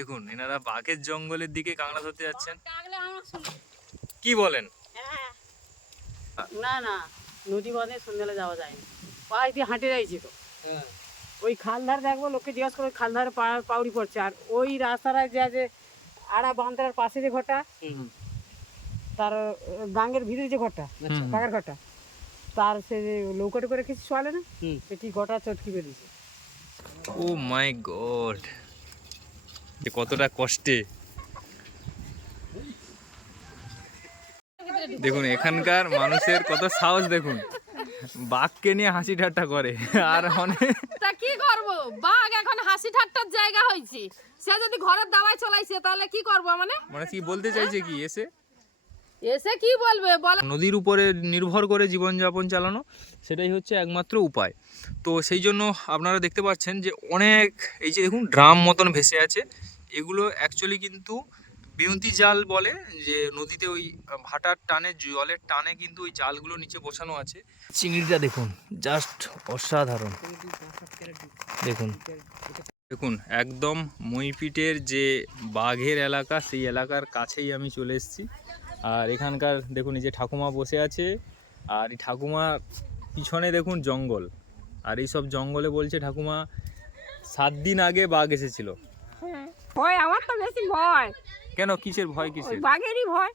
দেখুন এনারা বাঘের জঙ্গলের দিকে কাঁকড়া ধরতে যাচ্ছেন। কি বলেন? হ্যাঁ। না না নদী বাঁধে সন্ধ্যাবেলা যাওয়া যায় না। পাশ দিয়ে হাঁটে যাইছে তো। ওই খাল ধারে দেখব লোককে জিজ্ঞাসা করে খাল ধারে পাউড়ি পড়ছে। আর ওই রাস্তাটা যে আছে আড়া বান্ধার পাশে যে ঘরটা তার গাঙ্গের ভিতরে যে ঘরটা হুম। কাকার ঘরটা তার সে লৌকটে করে কিছু চলে না? সেটি ঘটা চটকি বেরিয়েছে ও মাই গড। যে কতটা কষ্টে। দেখুন এখানকার মানুষের কত সাহস দেখুন। বাঘকে নিয়ে হাসি ঠাট্টা করে। আর অনেক তা কি করব? বাঘ এখন হাসি ঠাট্টার জায়গা হয়েছে। সে যদি ঘরের দাওয়াই চলাইছে তাহলে কি করব মানে? মানে কি বলতে চাইছে কি? এসে? এসে কি বলবে? বলে। নদীর উপরে নির্ভর করে জীবনযাপন চালানো সেটাই হচ্ছে একমাত্র উপায়। তো সেই জন্য আপনারা দেখতে পাচ্ছেন যে অনেক এই যে দেখুন ড্রাম মতন ভেসে আছে। এগুলো অ্যাকচুয়ালি কিন্তু বেউন্তি জাল বলে যে নদীতে ওই ভাটার টানে জলের টানে কিন্তু ওই জালগুলো নিচে বসানো আছে। চিংড়িটা দেখুন জাস্ট অসাধারণ। দেখুন। দেখুন একদম মইপিটের যে বাঘের এলাকা সেই এলাকার কাছেই আমি চলে এসেছি। আর এখানকার দেখুন এই যে ঠাকুমা বসে আছে। আর এই ঠাকুমার পিছনে দেখুন জঙ্গল। আর এই সব জঙ্গলে বলছে ঠাকুমা সাত দিন আগে বাঘ এসেছিল। ভয় আমার তো বেশি ভয়। কেন? কিসের ভয় কিসের? বাঘেরই ভয়।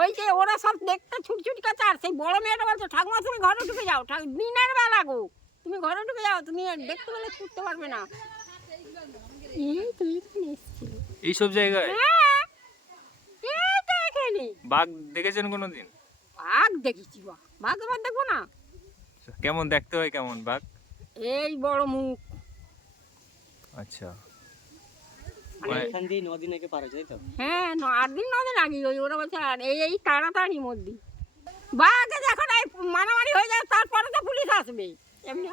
ওই যে ওরা সব দেখতে ছুটছুট কাছে আর সেই বড় মেয়েটা বলছে ঠাকুমা তুমি ঘরে ঢুকে যাও। দিনের বেলা গো। তুমি ঘরে ঢুকে যাও তুমি দেখতে পেলে ছুটতে পারবে না। এই তো এইসব জায়গায়? হ্যাঁ। বাঘ দেখেছেন কোনোদিন? বাঘ দেখেছি বা বাঘ আবার দেখব না? কেমন দেখতে হয় কেমন বাঘ? এই বড় মুখ। আচ্ছা। এখান দিয়ে পারে তো? হ্যাঁ ন- আট দিন নদিন আগে ওই ওরা বলছে আর এই এই তাড়াতাড়ি মধ্যে বাঘে যখন এই মারামারি হয়ে যায় তারপরে তো পুলিশ আসবে। এমনি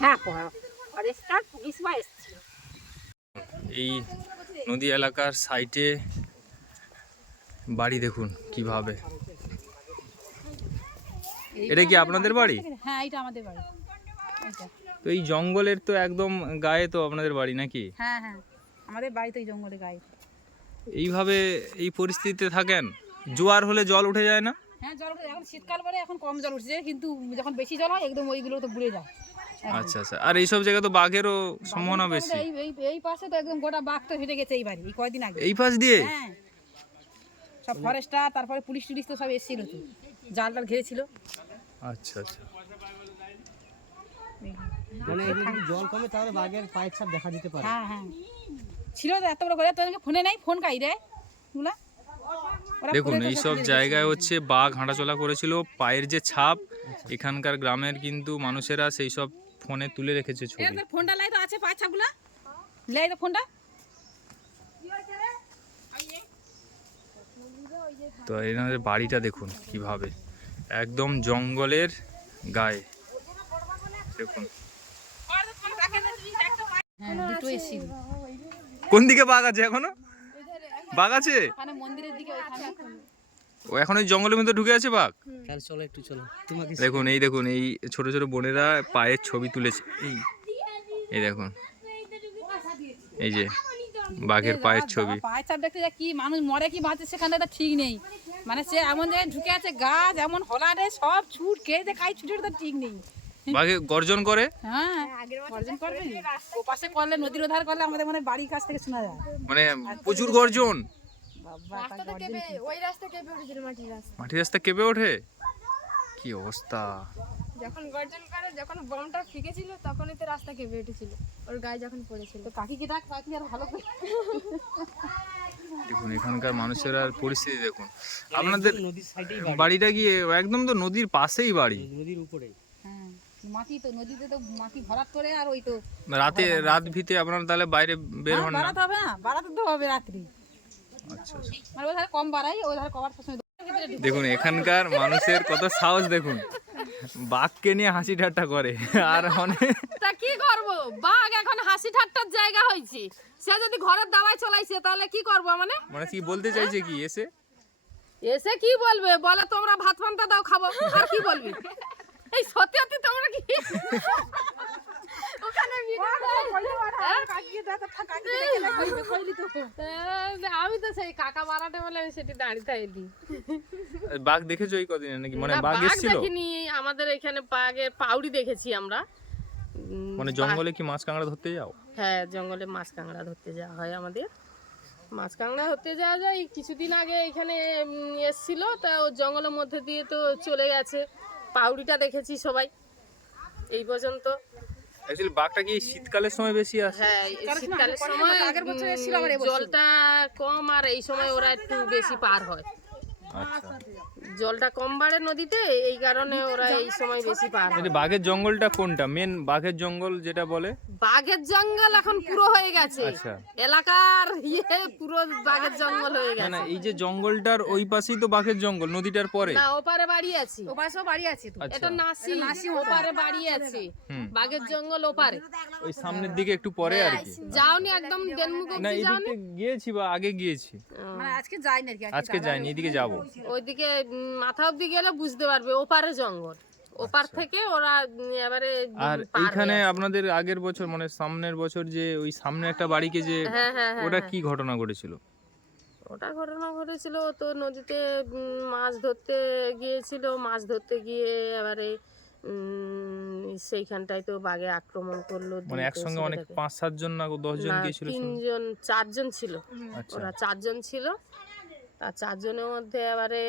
হ্যাঁ ফরেস্টার পুলিশ বা এসছিল এই নদী এলাকার সাইটে বাড়ি দেখুন কীভাবে। এটা কি আপনাদের বাড়ি? হ্যাঁ এটা আমাদের বাড়ি। এইটা। তো এই জঙ্গলের তো একদম গায়ে তো আপনাদের বাড়ি নাকি? হ্যাঁ হ্যাঁ। আমাদের বাড়ি তো এই জঙ্গলে গায়ে। এইভাবে এই পরিস্থিতিতে থাকেন? জোয়ার হলে জল উঠে যায় না? হ্যাঁ জল উঠে এখন শীতকাল পরে এখন কম জল উঠছে কিন্তু যখন বেশি জল হয় একদম ওইগুলো তো বুড়ে যায়। আচ্ছা আচ্ছা। আর এইসব জায়গায় তো বাঘেরও সম্ভাবনা বেশি। এই এই এই পাশে তো একদম গোটা বাঘ তো হেঁটে গেছে এই বাড়ি এই কয়দিন আগে। এই পাশ দিয়ে? হ্যাঁ। সব ফরেস্টার তারপরে পুলিশ টুলিশ তো সব এসেছিল তো। জাল টাল ঘিরেছিল। আচ্ছা আচ্ছা। মানে জল কমে তাহলে বাঘের পায়ের ছাপ দেখা দিতে পারে। হ্যাঁ হ্যাঁ। ছিল এত বড় করে তোদেরকে ফোনে নাই ফোন কাই দেয় ওগুলা দেখুন এইসব সব জায়গায় হচ্ছে বাঘ হাঁটাচলা করেছিল পায়ের যে ছাপ এখানকার গ্রামের কিন্তু মানুষেরা সেই সব ফোনে তুলে রেখেছে ছবি। এদের ফোনটা লাই তো আছে পাঁচ ছাগুলা লাই তো ফোনটা। তো এনাদের বাড়িটা দেখুন কীভাবে। একদম জঙ্গলের গায়ে। দেখুন। হ্যাঁ দুটো এসেছিল কোন দিকে বাঘ আছে এখনও? বাঘ আছে? মন্দিরের দিকে ও এখন ওই জঙ্গলের মধ্যে ঢুকে আছে বাঘ? চলো একটু চলো। তোমাকে দেখুন এই দেখুন এই ছোট ছোট বোনেরা পায়ের ছবি তুলেছে। এই এই দেখুন। এই যে বাঘের পায়ের ছবি। পায়ের চাপ দেখতে যা কি মানুষ মরে কি বাঁচে সেখানে তো ঠিক নেই। মানে সে এমন জায়গায় ঢুকে আছে গাছ এমন হলারে সব ছুট কে যে কাই ছুটে তো ঠিক নেই। বাঘে গর্জন করে। হ্যাঁ অর্জন করবে? নি? ও পাশে করলে নদীর ওধার করলে আমাদের মানে বাড়ির কাছ থেকে শোনা যায়। মানে প্রচুর গর্জন। গর্জন কি? মাটির রাস্তা। কেঁপে ওঠে? কি অবস্থা? যখন গর্জন করে যখন বমটা ফিকেছিল তখনই তো রাস্তা কেঁপে উঠেছিল। ওর গায়ে যখন পড়েছিল। তো কাকিকে ডাক কাকি আর ভালো করে? দেখুন এখানকার মানুষের আর পরিস্থিতি দেখুন। আপনাদের বাড়িটা কি একদম তো নদীর পাশেই বাড়ি? নদীর উপরে হ্যাঁ মাটি তো নদীতে তো মাটি ভরাট করে আর ওই তো রাতে রাত ভিতে আপনারা তাহলে বাইরে বের হ্যাঁ, হন না? বাড়াতে হবে না বাড়াতে তো হবে রাত্রি। আচ্ছা আচ্ছা। আর ওই ধারে কম বাড়াই ওই ধারে সময় দেখুন এখানকার মানুষের কত সাহস দেখুন। বাঘকে নিয়ে হাসি ঠাট্টা করে। আর অনেক তা কি করব? বাঘ এখন হাসি ঠাট্টার জায়গা হয়েছে। সে যদি ঘরের দাওয়াই চলাইছে তাহলে কি করব মানে? মানে কি বলতে চাইছে কি এসে? এসে কি বলবে? বলে তোমরা ভাত পান্তা দাও খাব। আর কি বলবি? এই সত্যি সত্যি তোমরা কি? ওখানে আমি তো সেই কাকা মারাটে বলে আমি সেটি দাঁড়িয়ে থাকি বাঘ দেখেছ এই কদিনে নাকি? মানে বাঘ এসেছিল? দেখিনি আমাদের এখানে বাঘের পাউড়ি দেখেছি আমরা। মানে জঙ্গলে কি মাছ কাঁকড়া ধরতে যাও? হ্যাঁ জঙ্গলে মাছ কাঁকড়া ধরতে যাওয়া হয় আমাদের। মাছ কাঁকড়া ধরতে যাওয়া যায়। কিছুদিন আগে এখানে এসছিল তা ও জঙ্গলের মধ্যে দিয়ে তো চলে গেছে। পাউড়িটা দেখেছি সবাই। এই পর্যন্ত। অ্যাকচুয়ালি বাঘটা কি শীতকালের সময় বেশি আসে? হ্যাঁ এই শীতকালের সময় আগের বছর এসেছিল, আবার জলটা কম আর এই সময় ওরা একটু বেশি পার হয়। আচ্ছা। জলটা কম বাড়ে নদীতে এই কারণে ওরা এই সময় বেশি পার হয় বাঘের জঙ্গলটা কোনটা? মেন বাঘের জঙ্গল যেটা বলে? বাঘের জঙ্গল এখন পুরো হয়ে গেছে। আচ্ছা। এলাকার ইয়ে পুরো বাঘের জঙ্গল হয়ে না গেছে। না এই যে জঙ্গলটার ওই পাশেই তো বাঘের জঙ্গল নদীটার পরে? না ওপারে বাড়ি আছি। ও পাশেও বাড়ি আছে তো। আচ্ছা। এটা নাসি নাসি ওপারে। বাড়ি আছে। হুম। বাঘের জঙ্গল ওপারে। ওই সামনের দিকে একটু পরে আর কি। যাওনি একদম ডেনমুখ না অব্দি যাওনি? এদিকে গিয়েছি বা আগে গিয়েছি। মানে আজকে যাই না আর কি আজকে যাইনি এদিকে যাব। ওইদিকে উম, মাথা অব্দি গেলে বুঝতে পারবে ওপারে জঙ্গল। ওপার থেকে ওরা এবারে আর পার এইখানে আপনাদের আগের বছর মানে সামনের বছর যে ওই সামনে একটা বাড়িকে যে হ্যাঁ হ্যাঁ হ্যাঁ ওটা কি ঘটনা ঘটেছিল? ওটা ঘটনা ঘটেছিল তো নদীতে মাছ ধরতে গিয়েছিল। মাছ ধরতে গিয়ে এবারে সেইখানটায় তো বাঘে আক্রমণ করল মানে একসঙ্গে অনেক পাঁচ সাত জন না দশ জন গিয়েছিল তিনজন চারজন ছিল। আচ্ছা। ওরা চারজন ছিল। তার চারজনের মধ্যে এবারে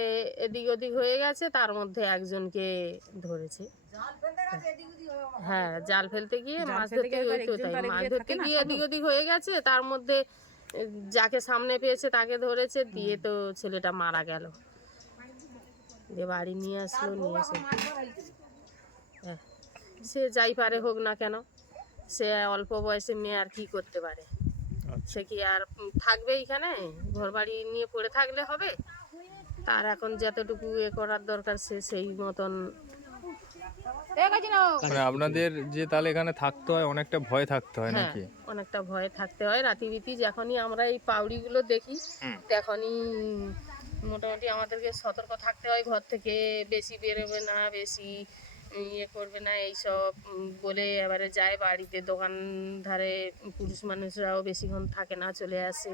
এদিক ওদিক হয়ে গেছে তার মধ্যে একজনকে ধরেছে। হ্যাঁ জাল ফেলতে গিয়ে মাছ ধরতে গিয়ে তো তো মাছ ধরতে গিয়ে এদিক ওদিক হয়ে গেছে তার মধ্যে যাকে সামনে পেয়েছে তাকে ধরেছে দিয়ে তো ছেলেটা মারা গেল। দিয়ে বাড়ি নিয়ে আসলো নিয়ে এসে হ্যাঁ, সে যাই পারে হোক না কেন সে অল্প বয়সে মেয়ে আর কি করতে পারে? সে কি আর থাকবে এইখানে ঘর বাড়ি নিয়ে পড়ে থাকলে হবে? তার এখন যতটুকু এ করার দরকার সে সেই মতন। মানে আপনাদের যে তাহলে এখানে থাকতে হয় অনেকটা ভয় থাকতে হয় হ্যাঁ নাকি? অনেকটা ভয়ে থাকতে হয়। রাতিবিতি যখনই আমরা এই পাউড়িগুলো দেখি তখনই মোটামুটি আমাদেরকে সতর্ক থাকতে হয়। ঘর থেকে বেশি বেরোবে না বেশি ইয়ে করবে না, এইসব সব বলে এবারে যায় বাড়িতে। দোকান ধারে পুরুষ মানুষরাও বেশিক্ষণ থাকে না, চলে আসে।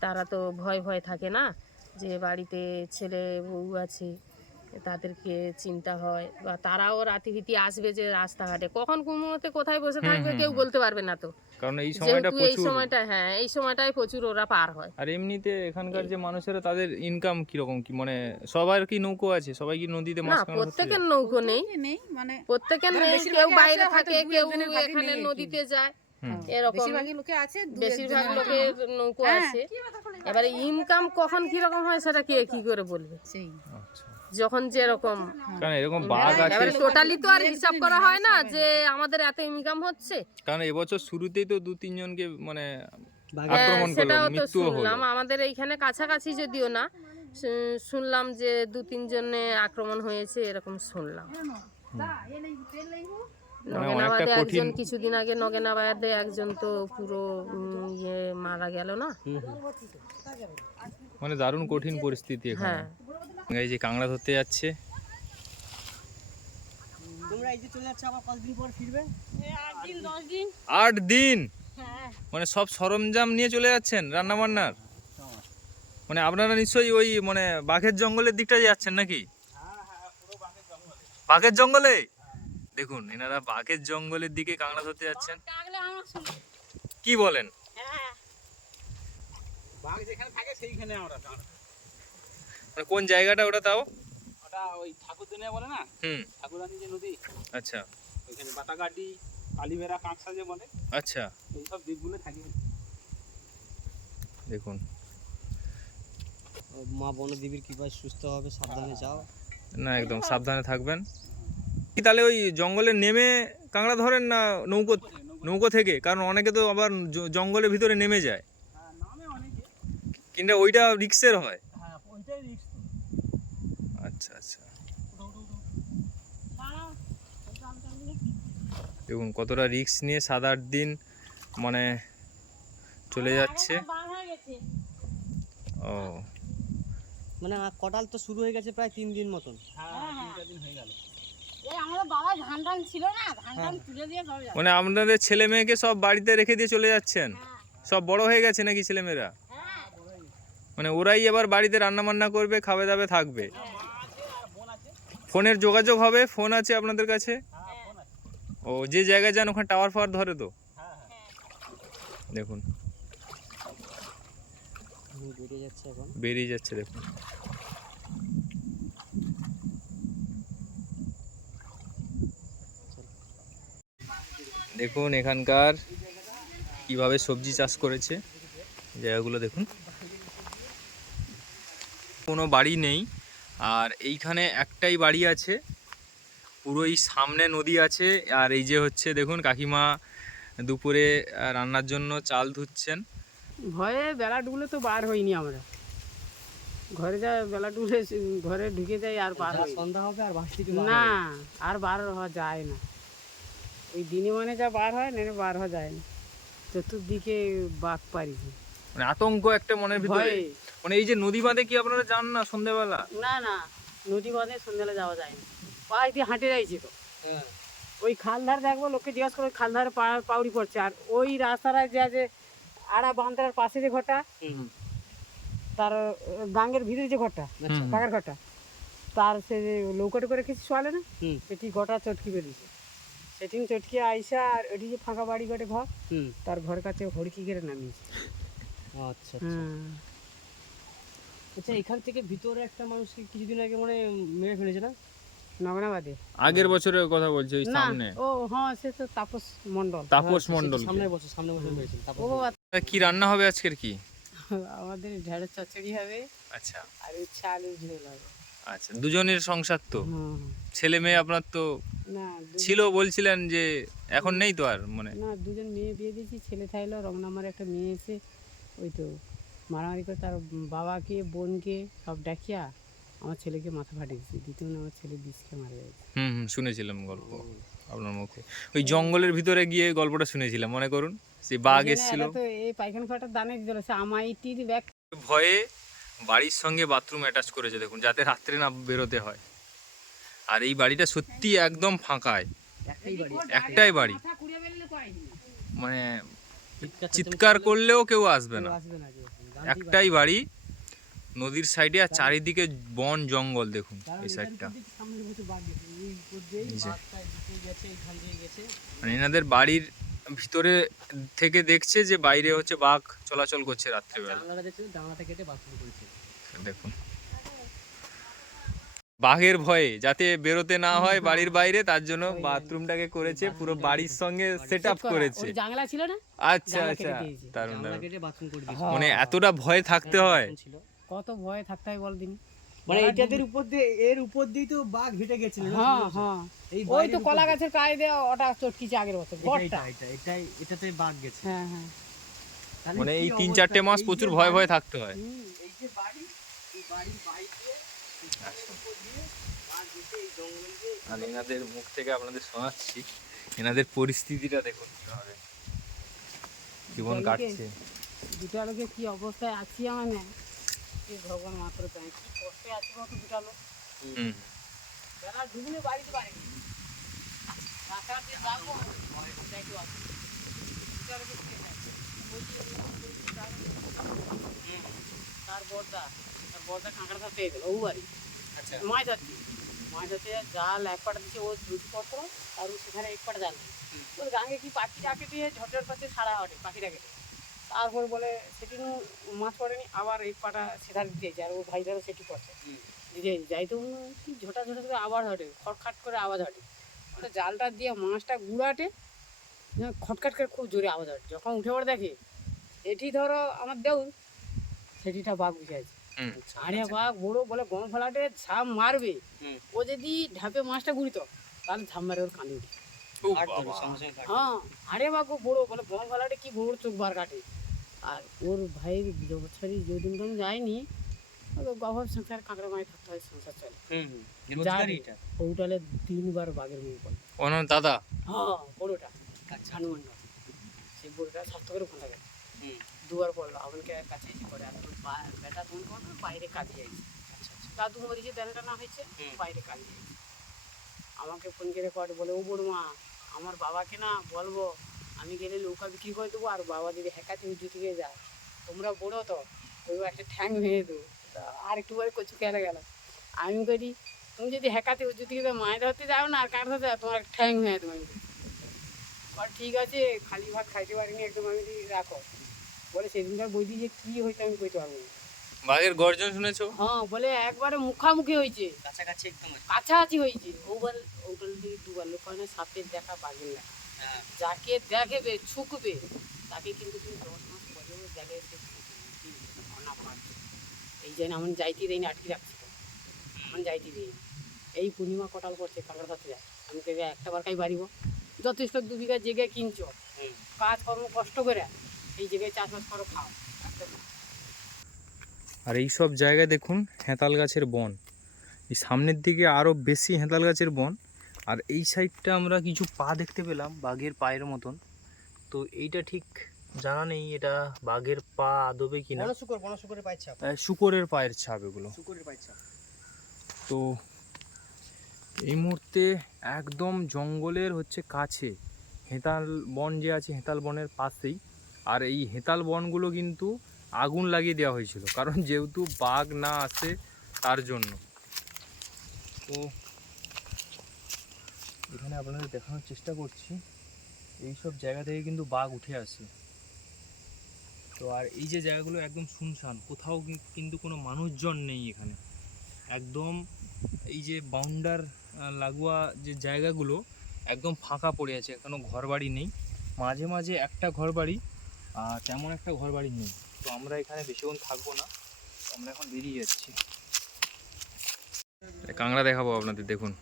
তারা তো ভয় ভয় থাকে না যে বাড়িতে ছেলে বউ আছে। তাদেরকে চিন্তা হয় বা তারাও রাতিভিতি আসবে যে রাস্তাঘাটে। কখন কোন মুহূর্তে কোথায় বসে থাকবে কেউ বলতে পারবে না তো। কারণ এই সময়টা এই সময়টা হ্যাঁ এই সময়টাই প্রচুর ওরা পার হয়। আর এমনিতে এখানকার যে মানুষেরা তাদের ইনকাম কীরকম কি? মানে সবার কি নৌকো আছে? সবাই কি নদীতে মাছ ধরতে প্রত্যেকের নৌকো নেই। নেই মানে প্রত্যেকের নেই কেউ বাইরে থাকে কেউ এখানে কি। নদীতে যায় এরকম। লোকে আছে বেশিরভাগ লোকের নৌকো হ্যাঁ। আছে। এবারে ইনকাম কখন কীরকম হয় সেটা কে কি করে বলবে? সেই। আচ্ছা। যখন যেরকম কারণ এরকম বাঘ আছে। এবারে টোটালি তো আর হিসাব করা হয় না যে আমাদের এত ইনকাম হচ্ছে। কারণ এবছর শুরুতেই তো দু তিনজনকে মানে হ্যাঁ, আক্রমণ করল সেটাও তো হলো। শুনলাম। আমাদের এইখানে কাছাকাছি যদিও না শুনলাম যে দু তিনজনে আক্রমণ হয়েছে এরকম শুনলাম। মানে নগেনাবাদে একজন কিছুদিন আগে নগেনাবাদে একজন তো পুরো ইয়ে মারা গেল না? মানে দারুণ কঠিন পরিস্থিতি এখানে। হ্যাঁ এই যে কাঁকড়া ধরতে যাচ্ছে। তোমরা এই যে চলে যাচ্ছ আবার কতদিন পর ফিরবে? আট দিন মানে সব সরঞ্জাম নিয়ে চলে যাচ্ছেন রান্না বান্নার মানে আপনারা নিশ্চয়ই ওই মানে বাঘের জঙ্গলের দিকটা যাচ্ছেন নাকি? বাঘের জঙ্গলে? দেখুন এনারা বাঘের জঙ্গলের দিকে কাঁকড়া ধরতে যাচ্ছেন। কি বলেন? বাঘ যেখানে থাকে সেইখানে আমরা মানে কোন জায়গাটা ওটা তাও? ওটা ওই ঠাকুর দুনিয়া বলে না? হুম। ঠাকুরানি যে নদী আচ্ছা। ওইখানে বাতাকাটি কালীবেড়া কাঁকসা যে বলে আচ্ছা। এইসব দ্বীপগুলো থাকে। দেখুন। মা বনদেবীর কৃপায় সুস্থ হবে সাবধানে যাও। না একদম সাবধানে থাকবেন। কি তাহলে ওই জঙ্গলে নেমে কাঁকড়া ধরেন না নৌকো নৌকো থেকে কারণ অনেকে তো আবার জ- জঙ্গলের ভিতরে নেমে যায়। হ্যাঁ কিন্তু ওইটা রিক্সের হয়? হ্যাঁ ওইটাই রিক্স আচ্ছা আচ্ছা। দেখুন কতটা রিক্স নিয়ে সাত আট দিন মানে চলে যাচ্ছে। ও। মানে কটাল তো শুরু হয়ে গেছে প্রায় তিন দিন মতন। হ্যাঁ হয়ে মানে আপনাদের ছেলে মেয়েকে সব বাড়িতে রেখে দিয়ে চলে যাচ্ছেন? সব বড় হয়ে গেছে নাকি ছেলেমেয়েরা? মানে ওরাই এবার বাড়িতে রান্না বান্না করবে, খাবে দাবে থাকবে। ফোনের যোগাযোগ হবে, ফোন আছে আপনাদের কাছে? ও, যে জায়গায় যান, ওখানে টাওয়ার ফাওয়ার ধরে তো। দেখুন। বেরিয়ে যাচ্ছে বেরিয়ে যাচ্ছে দেখুন দেখুন এখানকার কীভাবে সবজি চাষ করেছে। জায়গাগুলো দেখুন। কোনো বাড়ি নেই। আর এইখানে একটাই বাড়ি আছে। পুরো এই সামনে নদী আছে। আর এই যে হচ্ছে দেখুন কাকিমা দুপুরে রান্নার জন্য চাল ধুচ্ছেন। ভয়ে বেলা ডুবলে তো বার হইনি আমরা। ঘরে যা বেলা ডুবলে ঘরে ঢুকে যাই আর বার সন্ধ্যা হবে আর না আর বার হওয়া যায় না। ওই দিনে মানে যা বার হয় না বার হওয়া যায় না। চতুর্দিকে বাঘ পারিছে মানে আতঙ্ক একটা মনের ভিতরে। মানে এই যে নদী বাঁধে কি আপনারা যান না সন্ধ্যেবেলা না না নদী বাঁধে সন্ধ্যালে যাওয়া যায় না। পাশ দিয়ে হাঁটে যাইছি তো। হ্যাঁ। ওই খাল ধার দেখব লোককে জিজ্ঞাসা করে খাল ধারে পা- পাউড়ি পড়ছে। আর ওই রাস্তাটা যে আছে আড়া বান্ধার পাশে যে ঘরটা তার গাঙ্গের ভিতরে যে ঘরটা আচ্ছা। কাকার ঘরটা তার সে যে লৌকাটে করে কিছু চলে না? সেটি গোটা চটকি বেরিয়েছে। সেটি চটকি আইসা আর ওটি যে ফাঁকা বাড়ি ঘটে ঘর হুম। তার ঘর কাছে হড়কি করে নামিয়েছে। আচ্ছা আচ্ছা এখান থেকে ভিতরে একটা মানুষকে কিছুদিন আগে মানে মেরে ফেলেছে না? নগনাবাদে আগের বছরের কথা বলছি ওই সামনে? ও হ্যাঁ সে তো তাপস মন্ডল তাপস হ্যাঁ, মন্ডল সামনের বছর সামনের বছর মেরেছিল বাবা। কি রান্না হবে আজকের কি? আমাদের ঢেঁড়স চচ্চড়ি হবে আচ্ছা। আর উচ্ছে আলুর ঝোল হবে। আচ্ছা দুজনের সংসার তো? হুম। ছেলে মেয়ে আপনার তো না ছিল বলছিলেন যে এখন নেই তো আর মানে? না দুজন মেয়ে বিয়ে দিয়েছি ছেলে থাকল রংনামার একটা মেয়ে এসে ওই তো মারামারি করে তার বাবাকে বোনকে সব ডাকিয়া আমার ছেলেকে মাথা ফাটিয়েছি। দ্বিতীয় আমার ছেলে বিষকে মারা গেছে। হুম হুম শুনেছিলাম গল্প আপনার মুখে। ওই জঙ্গলের ভিতরে গিয়ে গল্পটা শুনেছিলাম মনে করুন। সেই বাঘ এসেছিল। তো এই পায়খানা ফাটার দানে দিল সে আমাইটির ব্যাগ ভয়ে বাড়ির সঙ্গে বাথরুম অ্যাটাচ করেছে দেখুন যাতে রাত্রে না বেরোতে হয়। আর এই বাড়িটা সত্যি একদম ফাঁকায়। একটাই বাড়ি। মানে চিৎকার করলেও কেউ আসবে না। আসবে না কেউ। একটাই বাড়ি নদীর সাইডে আর চারিদিকে বন জঙ্গল দেখুন এই সাইডটা। মানে এনাদের বাড়ির ভিতরে থেকে দেখছে যে বাইরে হচ্ছে বাঘ চলাচল করছে রাত্রেবেলা। দেখুন। বাঘের ভয়ে যাতে বেরোতে না হয় বাড়ির বাইরে তার জন্য বাথরুমটাকে করেছে পুরো বাড়ির সঙ্গে সেট আপ করেছে। জানলা ছিল না? আচ্ছা আচ্ছা। দারুণ দারুণ। হ্যাঁ। মানে এতটা ভয় থাকতে হয়। কত ভয়ে থাকতে হয় বল দিন। মানে এটাদের উপর দিয়ে এর উপর দিয়েই তো বাঘ হেঁটে গেছিল হ্যাঁ হ্যাঁ। এই ওই তো কলা দিয়ে। গাছের কায় দিয়ে ওটা চটকিছে আগের বছর এটা, এটাই এটাতে বাঘ গেছে। হ্যাঁ হ্যাঁ। মানে এই তিন চারটে মাস প্রচুর ভয় ভয় থাকতে হয়। এই যে বাড়ি এই বাড়ির বাইরে আর এনাদের মুখ থেকে আপনাদের শোনাচ্ছি। এনাদের পরিস্থিতিটা দেখুন কীভাবে। জীবন কাটছে। দুটা লোকে কি অবস্থায় আছি আমার? না কি ভগবান মাত্র জানে কি কষ্টে আছি কত দুটা লোক বেলা ডুবলে বাড়িতে পারে রাস্তা দিয়ে যাব দেখতে দুটা লোকে তার বর্দা বর্দা কাঁকড়া ধরতে এলো ও বাড়ি। আচ্ছা। মাছ ধরতে মাছ ধরতে জাল এক পাটা দিচ্ছে ও দুধপত্র আর ও সেখানে এক পাটা জাল ওর গাঙ্গে কি পাখি ডাকে দিয়ে ঝটের পাশে সারা হটে পাখি ডাকে তারপর বলে সেটি মাছ পড়েনি আবার এক পাটা সেধার দিয়েছে আর ওর ভাইটারও সেটি পড়ছে দিদি যাইতে উনি কি ঝোটা ঝোটা করে আবার হটে খটখাট করে আওয়াজ হটে। ওটা জালটা দিয়ে মাছটা গুড়াটে খটখাট করে খুব জোরে আওয়াজ হটে। যখন উঠে পড়ে দেখে এটি ধরো আমার দেউল সেটিটা বাঘ বুঝে আছে। আরে বাঘ বড় বলে গম ফেলাটে ঝাপ মারবে হুম। ও যদি ঢাপে মাছটা গুড়িত তাহলে ঝাপ মারে ওর কানে। হ্যাঁ আরে বাঘ ও বড় বলে গম ফেলাটে কি বড় চোখ বার কাটে। আর ওর ভাইয়ের বছরই যেদিন তখন যায়নি গভর সংসার কাঁকড়া মায় থাকতে হয় সংসার চলে। ওটালে তিনবার বাঘের মুখ পড়ে ওনার দাদা? হ্যাঁ বড়োটা আচ্ছা। হনুমান সেই বড়োটা স্বাস্থ্য করে ওখানে গেছে হুম। দুবার পড়ল আমাকে কাছে এসে করে আর বেটা ফোন করল বাইরে কাজে যাইছে আচ্ছা আচ্ছা। দাদু মরিছে দেনটা না হয়েছে বাইরে কাজে যাইছে আমাকে ফোন করে করে বলে ও বড়মা আমার বাবাকে না বলব আমি গেলে নৌকা বিক্রি করে দেবো আর বাবা যদি হেঁকাতে উঁচু থেকে যায় তোমরা বড় তো ওই একটা ঠ্যাং ভেঙে দেবো। আর একটু পরে কচু কেটে গেল। আমি করি তুমি যদি থেকে যাও, মাছ ধরতে যাও না আর কার ধরতে যাও তোমার ঠ্যাং ভেঙে দেবো আমি আর ঠিক আছে খালি ভাত খাইতে পারিনি একদম আমি রাখো। বলে সেদিনকার বই দিয়ে যে কী হয়েছে আমি কইতে পারব না। বাঘের গর্জন শুনেছো? হ্যাঁ বলে একবারে মুখামুখি হয়েছে। কাছাকাছি একদম কাছাকাছি হয়েছে। ও বল দিকে দুবার লোক হয় না সাপের দেখা বাঘের না হ্যাঁ। যাকে দেখবে ছুকবে তাকে কিন্তু তুমি দশ মাস পরেও দেখে। এই জন্য আমি যাইতে দিই না আটকে রাখছি। তো। আমি যাইতে দিই এই পূর্ণিমা কটাল করছে কাঁকড়া ধরতে যায়। আমি কেবে একটা বার খাই বাড়িব। যথেষ্ট দু বিঘা জেগে কিনছ। কাজ কর্ম কষ্ট করে। এই জায়গায় চাষবাস করো খাও। আর এই সব জায়গায় দেখুন হেঁতাল গাছের বন। এই সামনের দিকে আরও বেশি হেঁতাল গাছের বন। আর এই সাইডটা আমরা কিছু পা দেখতে পেলাম বাঘের পায়ের মতন। তো এইটা ঠিক জানা নেই এটা বাঘের পা আদবে কিনা। বনশুকর বনশুকরের পায়ের ছাপ। শুকরের পায়ের ছাপ এগুলো। শুকরের পায়ের ছাপ। তো এই মুহূর্তে একদম জঙ্গলের হচ্ছে কাছে হেতাল বন যে আছে হেতাল বনের পাশেই আর এই হেতাল বনগুলো কিন্তু আগুন লাগিয়ে দেওয়া হয়েছিল, কারণ যেহেতু বাঘ না আসে তার জন্য। তো এখানে আপনাদের দেখানোর চেষ্টা করছি, এই সব জায়গা থেকে কিন্তু বাঘ উঠে আসে। তো আর এই যে জায়গাগুলো একদম শুনশান, কোথাও কিন্তু কোনো মানুষজন নেই এখানে। একদম এই যে বাউন্ডার লাগোয়া যে জায়গাগুলো একদম ফাঁকা পড়ে আছে কোনো ঘরবাড়ি নেই। মাঝে মাঝে একটা ঘরবাড়ি আর তেমন একটা ঘরবাড়ি নেই। তো আমরা এখানে বেশিক্ষণ থাকব না। আমরা এখন বেরিয়ে যাচ্ছি। কাংড়া দেখাবো আপনাদের দেখুন।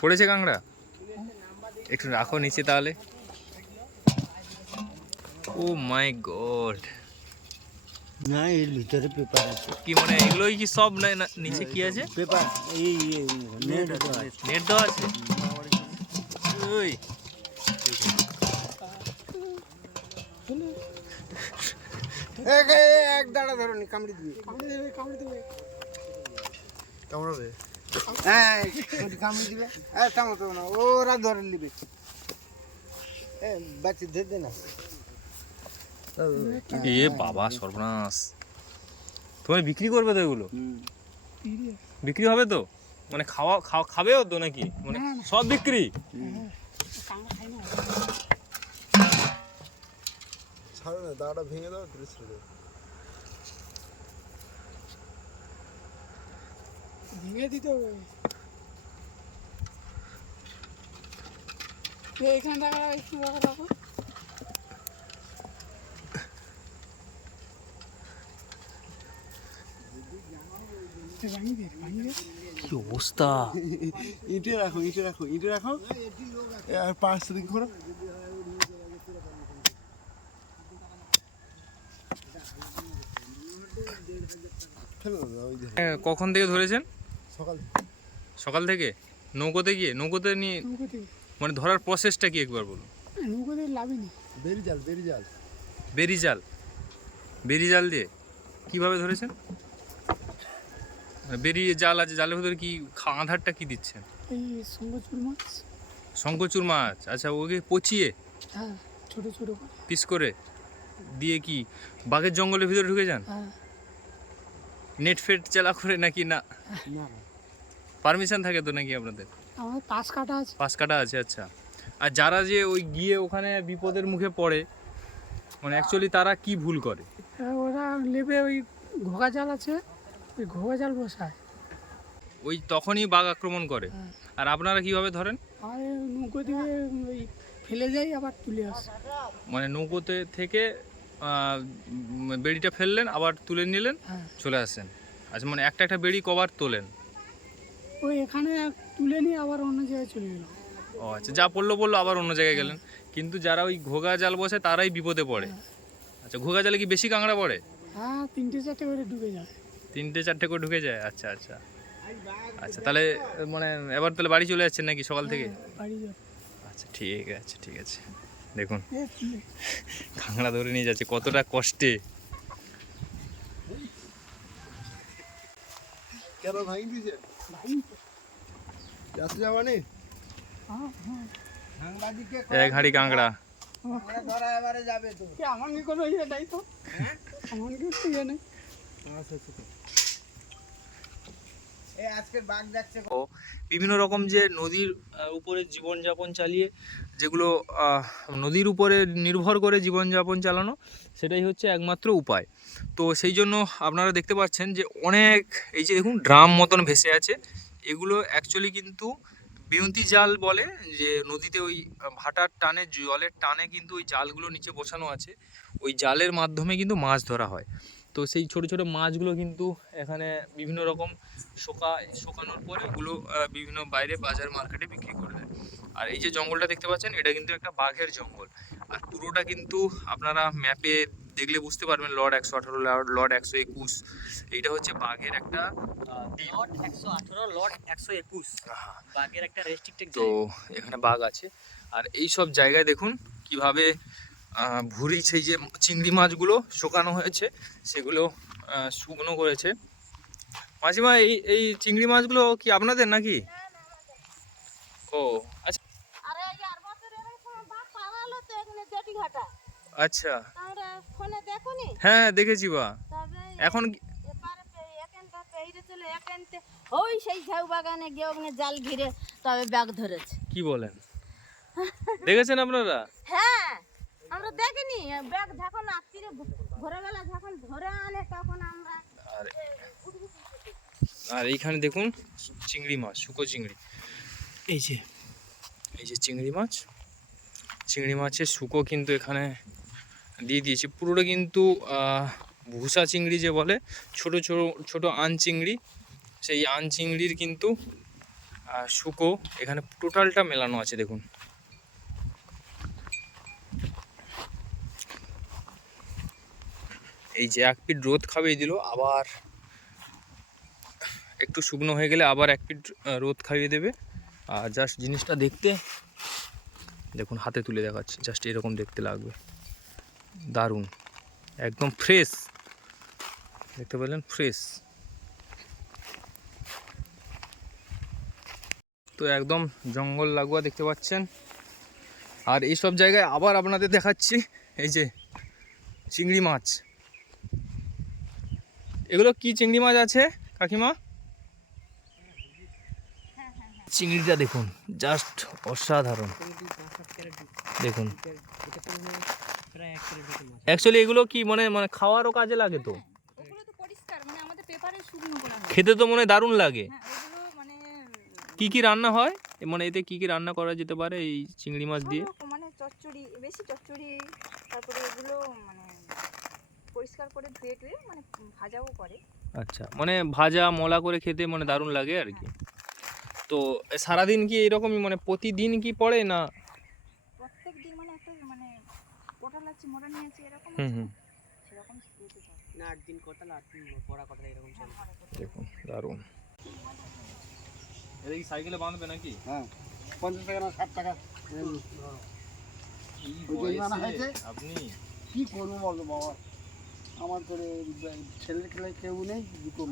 পড়েছে কাংড়া একটু রাখো নিচে তাহলে। Oh my god. না এর ভিতরে পেপার আছে। কি মানে এগুলোই কি সব না নিচে কি আছে? পেপার এই নেট দেওয়া আছে? ওই। এক এক দাঁড়া ধরো নি কামড়ি দিবে। কামড়ি দেবে কামড়ি দেবে কামড়াবে হ্যাঁ কামড়ি দিবে। হ্যাঁ থামো তো না ওরা ধরে নিবে। এ বাচ্চা ধরে দে না। এ বাবা সর্বনাশ। তোমার বিক্রি করবে তো এগুলো? বিক্রি হবে তো? মানে খাওয়া খাওয়া খাবেও তো নাকি? মানে সব বিক্রি? ছাড়ো না দাঁড়া ভেঙে দাও ধরে ছেড়ে দাও। ভেঙে দিতে হবে। এখানে দেখা একটু দেখা রাখো কি অবস্থা? ইটে রাখো ইটে রাখো ইটে রাখো। আর পাঁচ দিক করো ফেলো না ওই ধারে। হ্যাঁ, কখন থেকে ধরেছেন? সকাল সকাল থেকে? নৌকোতে গিয়ে? নৌকোতে নিয়ে মানে ধরার প্রসেসটা কি একবার বলুন? নৌকোতে লাভিনি বেরি জাল বেরি জাল। বেরি জাল। বেরি জাল দিয়ে? কীভাবে ধরেছেন? মানে বেরি জাল আছে জালের ভিতরে কি খা- আধারটা কি দিচ্ছেন? এই সঙ্গচুর মাছ। শঙ্কচুর মাছ? আচ্ছা ওকে পচিয়ে? হ্যাঁ ছোটো ছোটো করে। পিস করে? দিয়ে কি বাঘের জঙ্গলের ভিতরে ঢুকে যান? হ্যাঁ। নেট ফেট চালা করে নাকি না? পারমিশন থাকে তো নাকি আপনাদের? আমার পাশ কাটা আছে। পাস কাটা আছে আচ্ছা। আর যারা যে ওই গিয়ে ওখানে বিপদের মুখে পড়ে মানে অ্যাকচুয়ালি তারা কি ভুল করে? হ্যাঁ, ওরা নেবে ওই ঘোগা জাল আছে ওই ঘোগা জাল বসায়। ওই তখনই বাঘ আক্রমণ করে। হ্যাঁ। আর আপনারা কীভাবে ধরেন? নৌকো দিয়ে ফেলে যাই আবার তুলে আসে। মানে নৌকোতে থেকে বেড়িটা ফেললেন আবার তুলে নিলেন হ্যাঁ। চলে আসেন আচ্ছা মানে একটা একটা বেড়ি কবার তোলেন? ওই এখানে তুলে নিয়ে আবার অন্য জায়গায় চলে গেল ও আচ্ছা যা পড়ল পড়ল আবার অন্য জায়গায় গেলেন। কিন্তু যারা ওই ঘোগা জাল বসে তারাই বিপদে পড়ে। আচ্ছা ঘোগা জালে কি বেশি কাঁকড়া পড়ে? হ্যাঁ তিনটে চারটে করে ঢুকে যায়। তিনটে চারটে করে ঢুকে যায়? আচ্ছা আচ্ছা। আচ্ছা তাহলে মানে এবার তাহলে বাড়ি চলে যাচ্ছেন নাকি সকাল থেকে? বাড়ি আচ্ছা ঠিক আছে ঠিক আছে। দেখুন। কাঁকড়া ধরে নিয়ে যাচ্ছে কতটা কষ্টে। এক হাঁড়ি কাঁকড়া। বিভিন্ন রকম যে নদীর উপরে জীবনযাপন চালিয়ে যেগুলো নদীর উপরে নির্ভর করে জীবনযাপন চালানো, সেটাই হচ্ছে একমাত্র উপায়। তো সেই জন্য আপনারা দেখতে পাচ্ছেন যে অনেক, এই যে দেখুন, ড্রাম মতন ভেসে আছে। এগুলো অ্যাকচুয়ালি কিন্তু বেউন্তি জাল বলে, যে নদীতে ওই ভাটার টানে, জলের টানে কিন্তু ওই জালগুলো নিচে বসানো আছে। ওই জালের মাধ্যমে কিন্তু মাছ ধরা হয়। তো সেই ছোট ছোট মাছগুলো কিন্তু এখানে বিভিন্ন রকম শোকা, শোকানোর পরে ওগুলো বিভিন্ন বাইরে বাজার মার্কেটে বিক্রি করে দেয়। আর এই যে জঙ্গলটা দেখতে পাচ্ছেন এটা কিন্তু একটা বাঘের জঙ্গল। আর পুরোটা কিন্তু আপনারা ম্যাপে দেখলে বুঝতে পারবেন লর্ড একশো আঠারো লর্ড একশো একুশ। এইটা হচ্ছে বাঘের একটা আহ, দ্বীপ। একশো আঠেরো লট একশো একুশ। বাঘের একটা তো এখানে বাঘ আছে। আর এই সব জায়গায় দেখুন কীভাবে আহ, ভুরি সেই যে চিংড়ি মাছগুলো শুকানো হয়েছে সেগুলো শুকনো করেছে। মাসিমা এই এই চিংড়ি মাছগুলো কি আপনাদের নাকি? ও আচ্ছা আরে আর বছর এরকম বাপ পালালো তো ঘাটা আচ্ছা। আমরা ফোনে দেখুনি? হ্যাঁ দেখেছি বা। এখন ওই সেই ঝাউ বাগানে গিয়ে ওখানে জাল ঘিরে তবে ব্যাগ ধরেছে। কি বলেন? দেখেছেন আপনারা? হ্যাঁ আমরা দেখিনি। ব্যাগ যখন আত্মীয় ভোরবেলা যখন ধরে আনে তখন আমরা আর এইখানে দেখুন চিংড়ি মাছ শুকো চিংড়ি। এই যে এই যে চিংড়ি মাছ। চিংড়ি মাছের শুকো কিন্তু এখানে দিয়ে দিয়েছে। পুরোটা কিন্তু ভুসা চিংড়ি যে বলে, ছোট ছোট ছোট আন চিংড়ি, সেই আন চিংড়ির কিন্তু শুকো এখানে টোটালটা মেলানো আছে, দেখুন। এই যে এক পিট রোদ খাবেই দিল, আবার একটু শুকনো হয়ে গেলে আবার এক পিট রোদ খাইয়ে দেবে। আর জাস্ট জিনিসটা দেখতে দেখুন, হাতে তুলে দেখাচ্ছি জাস্ট এরকম দেখতে লাগবে। দারুণ। একদম ফ্রেশ দেখতে পেলেন ফ্রেশ তো একদম জঙ্গল লাগোয়া দেখতে পাচ্ছেন। আর এই সব জায়গায় আবার আপনাদের দেখাচ্ছি, এই যে চিংড়ি মাছ। এগুলো কি চিংড়ি মাছ আছে, কাকিমা? চিংড়িটা দেখুন জাস্ট অসাধারণ। দেখুন। অ্যাকচুয়ালি এগুলো কি মানে মানে খাওয়ারও কাজে লাগে তো। খেতে তো মনে দারুণ লাগে। কি কি রান্না হয়? মানে এতে কি কি রান্না করা যেতে পারে এই চিংড়ি মাছ দিয়ে? মানে চচ্চড়ি বেশি চচ্চড়ি তারপরে এগুলো মানে পরিষ্কার করে ধুয়ে টুয়ে মানে ভাজাও করে আচ্ছা মানে ভাজা মলা করে খেতে মানে দারুণ লাগে আর কি। তো সারাদিন কি এরকমই মানে প্রতিদিন কি পড়ে না? প্রত্যেক দিন মানে একটা মানে মোটা নিয়েছি এরকম হুম হুম। সেরকম না আট দিন আট দিন পড়া কটাল এরকম চলে। দেখুন দারুণ। এটা সাইকেলে বাঁধবে নাকি? হ্যাঁ। পঞ্চাশ টাকা না ষাট টাকা। এই, এই ওই জরিমানা বয়সে আপনি? কি করব বলো বাবা? আমার করে ছেলে খেলে কেউ নেই দুটো